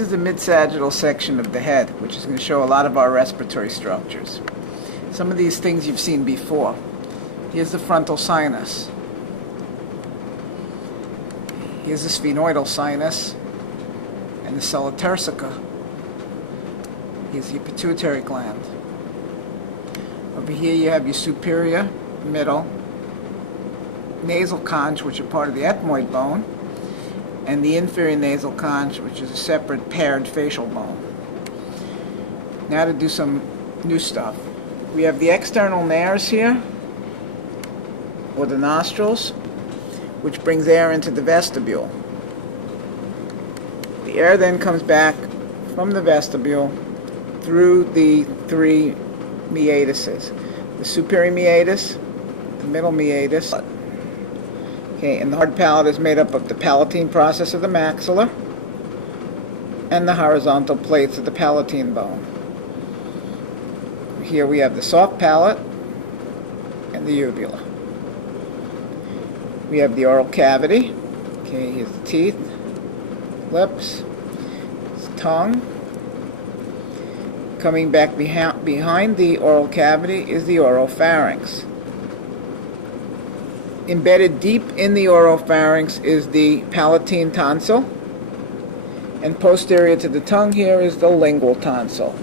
This is the mid-sagittal section of the head, which is going to show a lot of our respiratory structures. Some of these things you've seen before. Here's the frontal sinus. Here's the sphenoidal sinus and the sella turcica. Here's the pituitary gland. Over here you have your superior, middle, nasal conch, which are part of the ethmoid bone, and the inferior nasal conch, which is a separate paired facial bone. Now to do some new stuff. We have the external nares here, or the nostrils, which brings air into the vestibule. The air then comes back from the vestibule through the three meatuses. The superior meatus, the middle meatus. Okay, and the hard palate is made up of the palatine process of the maxilla and the horizontal plates of the palatine bone. Here we have the soft palate and the uvula. We have the oral cavity. Okay, here's the teeth, lips, tongue. Coming back behind the oral cavity is the oropharynx. Embedded deep in the oropharynx is the palatine tonsil, and posterior to the tongue here is the lingual tonsil.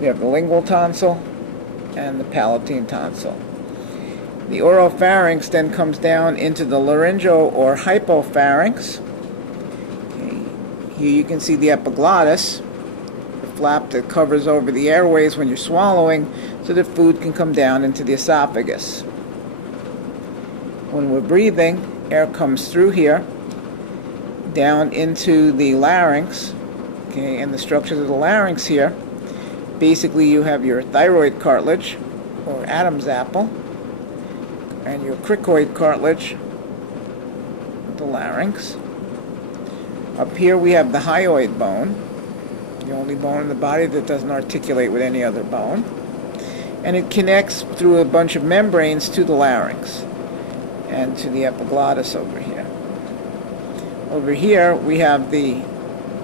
We have the lingual tonsil and the palatine tonsil. The oropharynx then comes down into the laryngeal or hypopharynx. Okay. Here you can see the epiglottis, the flap that covers over the airways when you're swallowing so that food can come down into the esophagus. When we're breathing, air comes through here, down into the larynx, okay, and the structures of the larynx here. Basically, you have your thyroid cartilage, or Adam's apple, and your cricoid cartilage, the larynx. Up here we have the hyoid bone, the only bone in the body that doesn't articulate with any other bone. And it connects through a bunch of membranes to the larynx and to the epiglottis over here. Over here we have the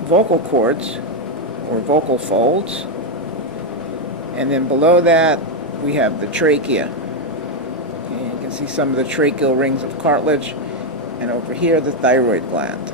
vocal cords, or vocal folds. And then below that we have the trachea. Okay, you can see some of the tracheal rings of cartilage, and over here the thyroid gland.